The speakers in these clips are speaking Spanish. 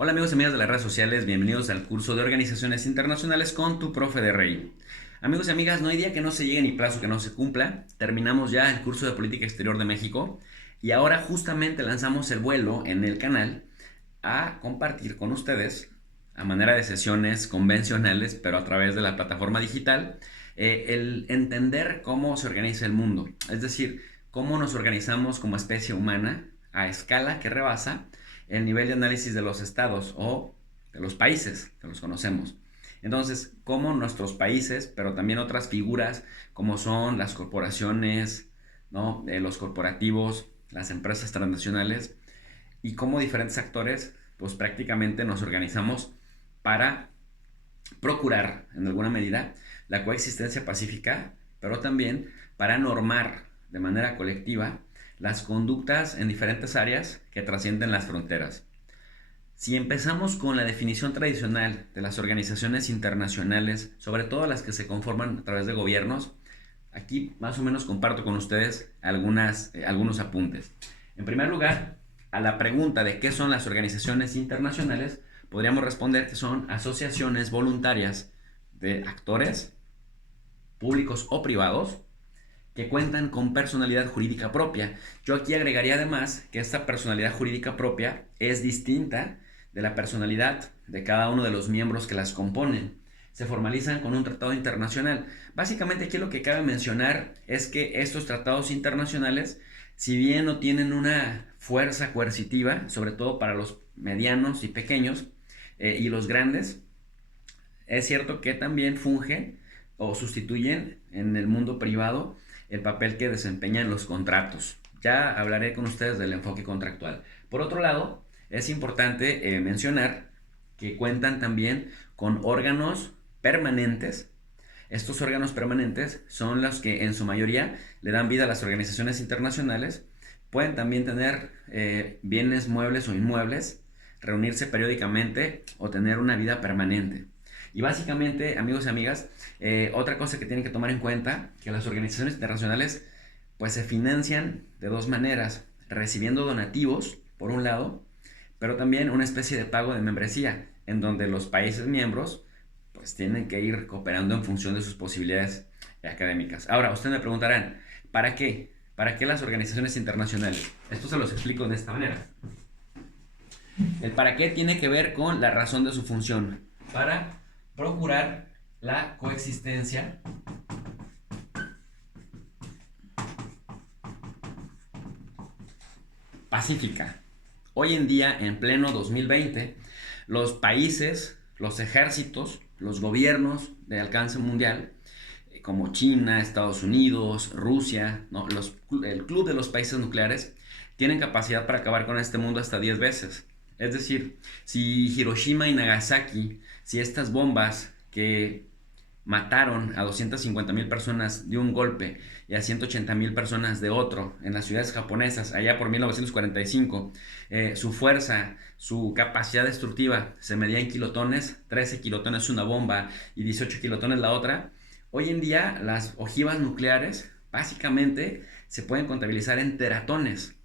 Hola amigos y amigas de las redes sociales, bienvenidos al curso de Organizaciones Internacionales con tu profe de Rey. Amigos y amigas, no hay día que no se llegue ni plazo que no se cumpla. Terminamos ya el curso de Política Exterior de México y ahora justamente lanzamos el vuelo en el canal a compartir con ustedes, a manera de sesiones convencionales, pero a través de la plataforma digital, el entender cómo se organiza el mundo. Es decir, cómo nos organizamos como especie humana a escala que rebasa el nivel de análisis de los estados o de los países que los conocemos. Entonces, cómo nuestros países, pero también otras figuras como son las corporaciones, ¿no? Los corporativos, las empresas transnacionales, y cómo diferentes actores, pues prácticamente nos organizamos para procurar, en alguna medida, la coexistencia pacífica, pero también para normar de manera colectiva las conductas en diferentes áreas que trascienden las fronteras. Si empezamos con la definición tradicional de las organizaciones internacionales, sobre todo las que se conforman a través de gobiernos, aquí más o menos comparto con ustedes algunos apuntes. En primer lugar, a la pregunta de qué son las organizaciones internacionales, podríamos responder que son asociaciones voluntarias de actores públicos o privados que cuentan con personalidad jurídica propia. Yo aquí agregaría además que esta personalidad jurídica propia es distinta de la personalidad de cada uno de los miembros que las componen. Se formalizan con un tratado internacional. Básicamente aquí lo que cabe mencionar es que estos tratados internacionales, si bien no tienen una fuerza coercitiva, sobre todo para los medianos y pequeños y los grandes, es cierto que también fungen o sustituyen en el mundo privado el papel que desempeñan los contratos. Ya hablaré con ustedes del enfoque contractual. Por otro lado, es importante mencionar que cuentan también con órganos permanentes. Estos órganos permanentes son los que en su mayoría le dan vida a las organizaciones internacionales. Pueden también tener bienes muebles o inmuebles, reunirse periódicamente o tener una vida permanente. Y básicamente, amigos y amigas, otra cosa que tienen que tomar en cuenta, que las organizaciones internacionales pues se financian de dos maneras, recibiendo donativos, por un lado, pero también una especie de pago de membresía, en donde los países miembros pues tienen que ir cooperando en función de sus posibilidades académicas. Ahora, ustedes me preguntarán, ¿para qué? ¿Para qué las organizaciones internacionales? Esto se los explico de esta manera. El para qué tiene que ver con la razón de su función, para procurar la coexistencia pacífica. Hoy en día, en pleno 2020, los países, los ejércitos, los gobiernos de alcance mundial, como China, Estados Unidos, Rusia, ¿no? El club de los países nucleares, tienen capacidad para acabar con este mundo hasta 10 veces. Es decir, si Hiroshima y Nagasaki, si estas bombas que mataron a 250,000 personas de un golpe y a 180,000 personas de otro en las ciudades japonesas allá por 1945, su fuerza, su capacidad destructiva se medía en kilotones, 13 kilotones una bomba y 18 kilotones la otra. Hoy en día las ojivas nucleares básicamente se pueden contabilizar en teratones.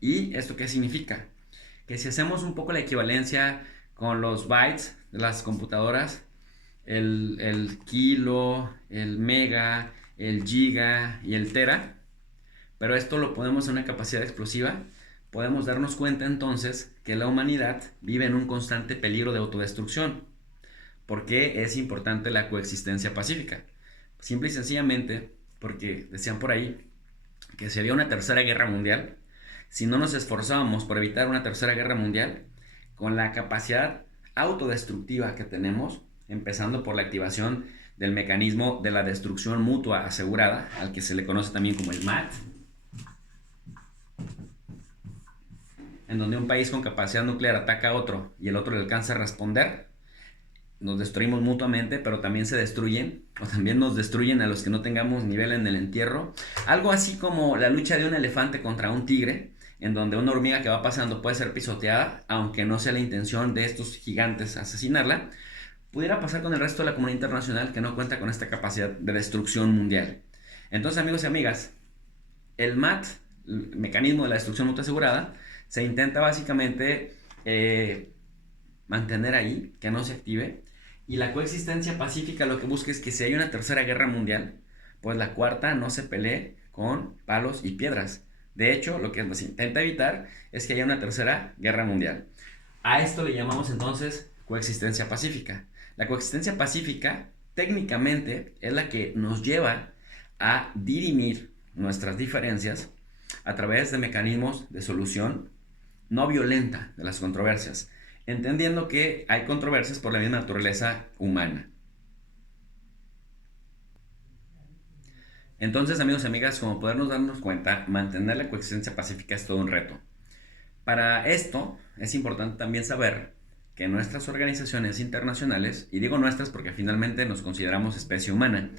¿Y esto qué significa? Que si hacemos un poco la equivalencia con los bytes de las computadoras, el kilo, el mega, el giga y el tera, pero esto lo ponemos en una capacidad explosiva, podemos darnos cuenta entonces que la humanidad vive en un constante peligro de autodestrucción. ¿Por qué es importante la coexistencia pacífica? Simple y sencillamente porque decían por ahí que si había una tercera guerra mundial, si no nos esforzábamos por evitar una tercera guerra mundial, con la capacidad autodestructiva que tenemos, empezando por la activación del mecanismo de la destrucción mutua asegurada, al que se le conoce también como el MAT, en donde un país con capacidad nuclear ataca a otro y el otro le alcanza a responder, nos destruimos mutuamente, pero también se destruyen, o también nos destruyen a los que no tengamos nivel en el entierro. Algo así como la lucha de un elefante contra un tigre, en donde una hormiga que va pasando puede ser pisoteada, aunque no sea la intención de estos gigantes asesinarla, pudiera pasar con el resto de la comunidad internacional que no cuenta con esta capacidad de destrucción mundial. Entonces, amigos y amigas, el MAT, el mecanismo de la destrucción mutua asegurada, se intenta básicamente mantener ahí, que no se active. Y la coexistencia pacífica lo que busca es que si hay una tercera guerra mundial, pues la cuarta no se pelee con palos y piedras. De hecho, lo que se intenta evitar es que haya una tercera guerra mundial. A esto le llamamos entonces coexistencia pacífica. La coexistencia pacífica técnicamente es la que nos lleva a dirimir nuestras diferencias a través de mecanismos de solución no violenta de las controversias, entendiendo que hay controversias por la misma naturaleza humana. Entonces, amigos y amigas, como podernos darnos cuenta, mantener la coexistencia pacífica es todo un reto. Para esto es importante también saber que nuestras organizaciones internacionales, y digo nuestras porque finalmente nos consideramos especie humana,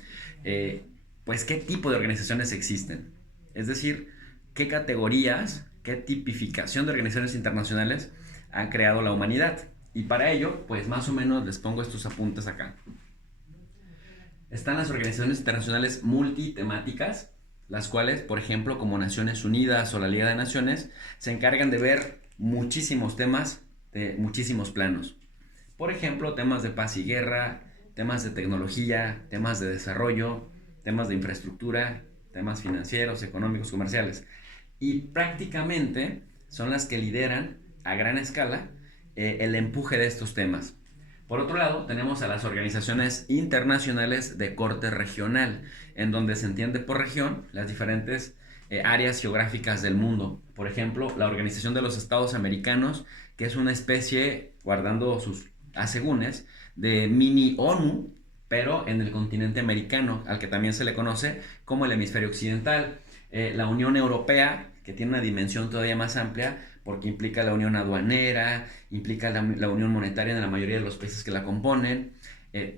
pues qué tipo de organizaciones existen. Es decir, qué categorías, qué tipificación de organizaciones internacionales ha creado la humanidad. Y para ello, pues más o menos les pongo estos apuntes acá. Están las organizaciones internacionales multitemáticas, las cuales, por ejemplo, como Naciones Unidas o la Liga de Naciones, se encargan de ver muchísimos temas de muchísimos planos. Por ejemplo, temas de paz y guerra, temas de tecnología, temas de desarrollo, temas de infraestructura, temas financieros, económicos, comerciales. Y prácticamente son las que lideran a gran escala el empuje de estos temas. Por otro lado, tenemos a las organizaciones internacionales de corte regional, en donde se entiende por región las diferentes áreas geográficas del mundo. Por ejemplo, la Organización de los Estados Americanos, que es una especie, guardando sus asegúnes, de mini ONU, pero en el continente americano, al que también se le conoce como el hemisferio occidental. La Unión Europea, que tiene una dimensión todavía más amplia, porque implica la unión aduanera, implica la unión monetaria en la mayoría de los países que la componen,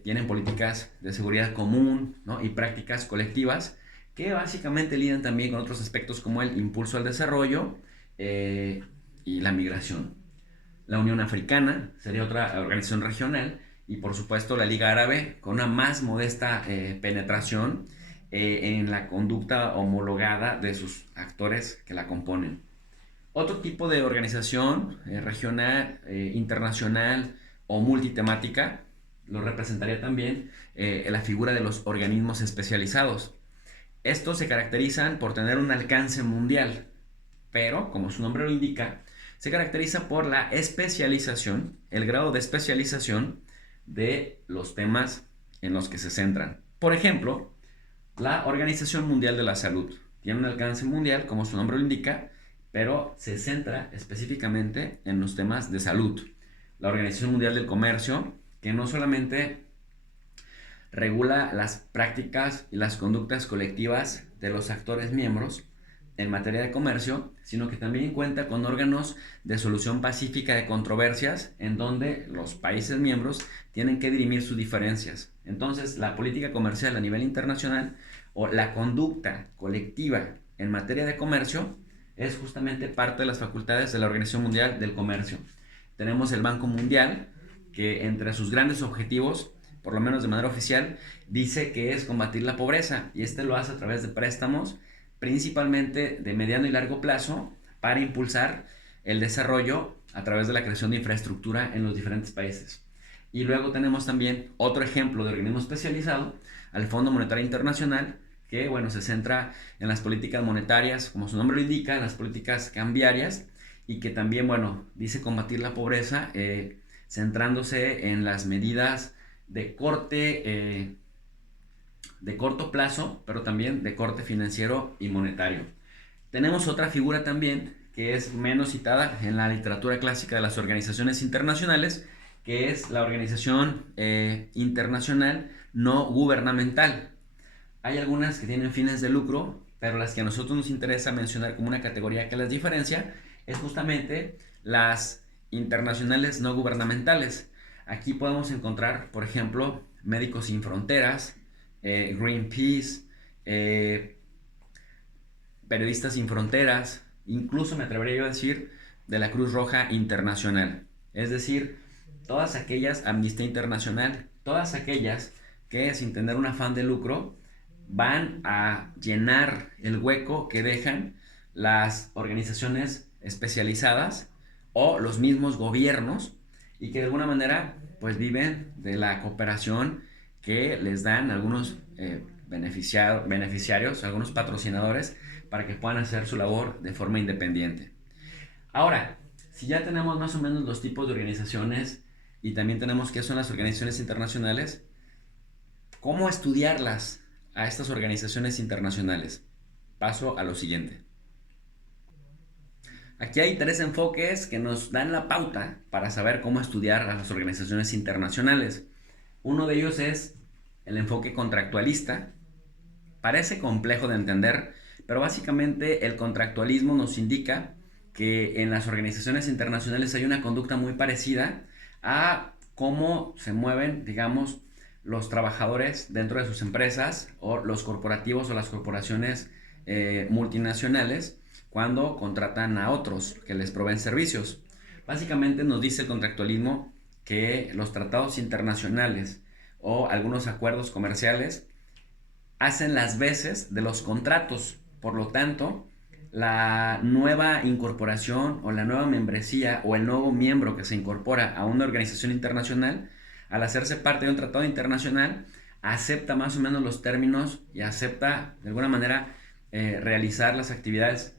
tienen políticas de seguridad común, ¿no? Y prácticas colectivas que básicamente lidian también con otros aspectos como el impulso al desarrollo y la migración. La Unión Africana sería otra organización regional y por supuesto la Liga Árabe con una más modesta penetración en la conducta homologada de sus actores que la componen. Otro tipo de organización regional, internacional o multitemática lo representaría también la figura de los organismos especializados. Estos se caracterizan por tener un alcance mundial, pero, como su nombre lo indica, se caracteriza por la especialización, el grado de especialización de los temas en los que se centran. Por ejemplo, la Organización Mundial de la Salud tiene un alcance mundial, como su nombre lo indica, pero se centra específicamente en los temas de salud. La Organización Mundial del Comercio, que no solamente regula las prácticas y las conductas colectivas de los actores miembros en materia de comercio, sino que también cuenta con órganos de solución pacífica de controversias en donde los países miembros tienen que dirimir sus diferencias. Entonces, la política comercial a nivel internacional o la conducta colectiva en materia de comercio es justamente parte de las facultades de la Organización Mundial del Comercio. Tenemos el Banco Mundial, que entre sus grandes objetivos, por lo menos de manera oficial, dice que es combatir la pobreza, y este lo hace a través de préstamos, principalmente de mediano y largo plazo, para impulsar el desarrollo a través de la creación de infraestructura en los diferentes países. Y luego tenemos también otro ejemplo de organismo especializado, al Fondo Monetario Internacional, que bueno, se centra en las políticas monetarias, como su nombre lo indica, en las políticas cambiarias, y que también, bueno, dice combatir la pobreza, centrándose en las medidas de corte, de corto plazo, pero también de corte financiero y monetario. Tenemos otra figura también que es menos citada en la literatura clásica de las organizaciones internacionales, que es la Organización Internacional No Gubernamental. Hay algunas que tienen fines de lucro, pero las que a nosotros nos interesa mencionar como una categoría que las diferencia es justamente las internacionales no gubernamentales. Aquí podemos encontrar, por ejemplo, Médicos Sin Fronteras, Greenpeace, Periodistas Sin Fronteras, incluso me atrevería yo a decir de la Cruz Roja Internacional. Es decir, todas aquellas, Amnistía Internacional, todas aquellas que sin tener un afán de lucro van a llenar el hueco que dejan las organizaciones especializadas o los mismos gobiernos y que de alguna manera pues viven de la cooperación que les dan algunos beneficiarios, algunos patrocinadores, para que puedan hacer su labor de forma independiente. Ahora, si ya tenemos más o menos los tipos de organizaciones y también tenemos qué son las organizaciones internacionales, ¿cómo estudiarlas a estas organizaciones internacionales? Paso a lo siguiente. Aquí hay tres enfoques que nos dan la pauta para saber cómo estudiar a las organizaciones internacionales. Uno de ellos es el enfoque contractualista. Parece complejo de entender, pero básicamente el contractualismo nos indica que en las organizaciones internacionales hay una conducta muy parecida a cómo se mueven, digamos, los trabajadores dentro de sus empresas o los corporativos o las corporaciones multinacionales cuando contratan a otros que les proveen servicios. Básicamente nos dice el contractualismo que los tratados internacionales o algunos acuerdos comerciales hacen las veces de los contratos. Por lo tanto, la nueva incorporación o la nueva membresía o el nuevo miembro que se incorpora a una organización internacional, al hacerse parte de un tratado internacional, acepta más o menos los términos y acepta de alguna manera realizar las actividades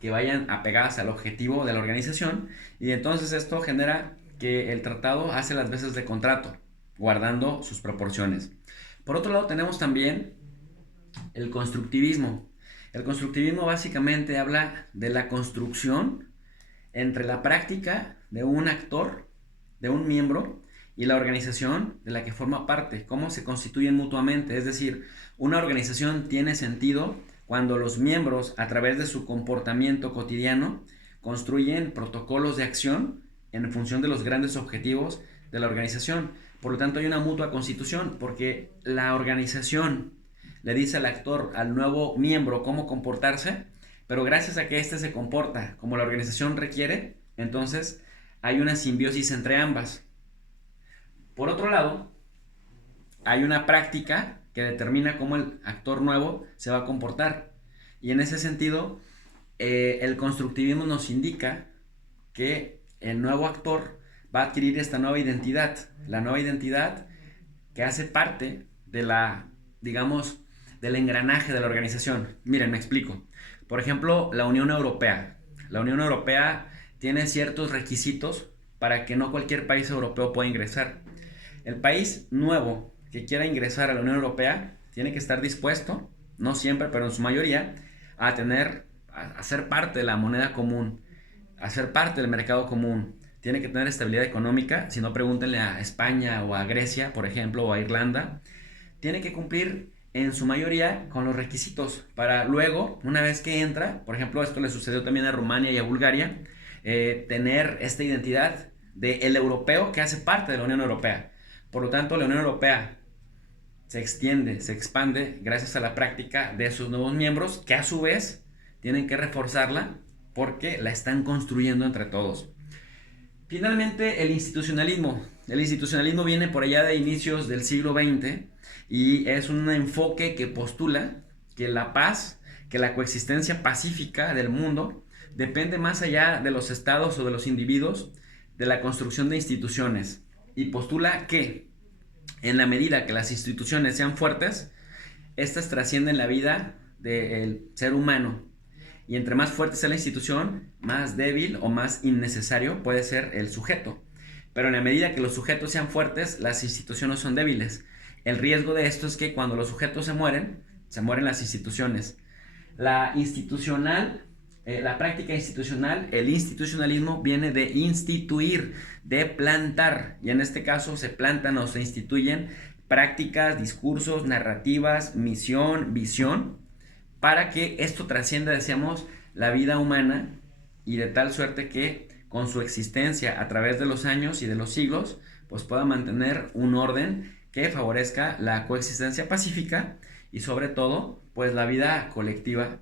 que vayan apegadas al objetivo de la organización, y entonces esto genera que el tratado hace las veces de contrato, guardando sus proporciones. Por otro lado tenemos también el constructivismo. El constructivismo básicamente habla de la construcción entre la práctica de un actor, de un miembro, y la organización de la que forma parte, cómo se constituyen mutuamente. Es decir, una organización tiene sentido cuando los miembros, a través de su comportamiento cotidiano, construyen protocolos de acción en función de los grandes objetivos de la organización. Por lo tanto, hay una mutua constitución, porque la organización le dice al actor, al nuevo miembro, cómo comportarse, pero gracias a que éste se comporta como la organización requiere, entonces hay una simbiosis entre ambas. Por otro lado, hay una práctica que determina cómo el actor nuevo se va a comportar. Y en ese sentido, el constructivismo nos indica que el nuevo actor va a adquirir esta nueva identidad. La nueva identidad que hace parte de la, digamos, del engranaje de la organización. Miren, me explico. Por ejemplo, la Unión Europea. La Unión Europea tiene ciertos requisitos para que no cualquier país europeo pueda ingresar. El país nuevo que quiera ingresar a la Unión Europea tiene que estar dispuesto, no siempre, pero en su mayoría, a ser parte de la moneda común, a ser parte del mercado común. Tiene que tener estabilidad económica, si no pregúntenle a España o a Grecia, por ejemplo, o a Irlanda. Tiene que cumplir en su mayoría con los requisitos para luego, una vez que entra, por ejemplo, esto le sucedió también a Rumania y a Bulgaria, tener esta identidad del europeo que hace parte de la Unión Europea. Por lo tanto, la Unión Europea se extiende, se expande gracias a la práctica de sus nuevos miembros, que a su vez tienen que reforzarla porque la están construyendo entre todos. Finalmente, el institucionalismo. El institucionalismo viene por allá de inicios del siglo XX y es un enfoque que postula que la paz, que la coexistencia pacífica del mundo depende más allá de los estados o de los individuos, de la construcción de instituciones. Y postula que en la medida que las instituciones sean fuertes, estas trascienden la vida del ser humano. Y entre más fuerte sea la institución, más débil o más innecesario puede ser el sujeto. Pero en la medida que los sujetos sean fuertes, las instituciones son débiles. El riesgo de esto es que cuando los sujetos se mueren las instituciones. La práctica institucional, el institucionalismo viene de instituir, de plantar, y en este caso se plantan o se instituyen prácticas, discursos, narrativas, misión, visión, para que esto trascienda, decíamos, la vida humana, y de tal suerte que con su existencia a través de los años y de los siglos, pues pueda mantener un orden que favorezca la coexistencia pacífica y sobre todo, pues la vida colectiva.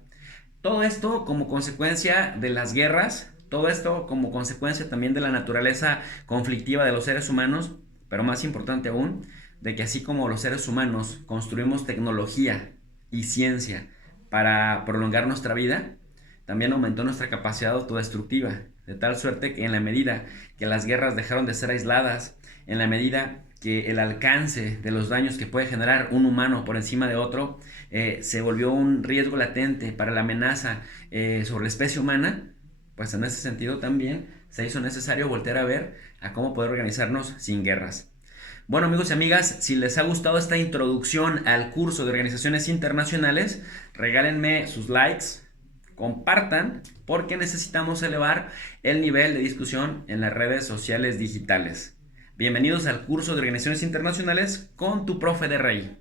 Todo esto como consecuencia de las guerras, todo esto como consecuencia también de la naturaleza conflictiva de los seres humanos, pero más importante aún, de que así como los seres humanos construimos tecnología y ciencia para prolongar nuestra vida, también aumentó nuestra capacidad autodestructiva. de tal suerte que en la medida que las guerras dejaron de ser aisladas, en la medida que el alcance de los daños que puede generar un humano por encima de otro se volvió un riesgo latente para la amenaza sobre la especie humana, pues en ese sentido también se hizo necesario voltear a ver a cómo poder organizarnos sin guerras. Bueno, amigos y amigas, si les ha gustado esta introducción al curso de organizaciones internacionales, regálenme sus likes, compartan, porque necesitamos elevar el nivel de discusión en las redes sociales digitales. Bienvenidos al curso de organizaciones internacionales con tu profe de Rey.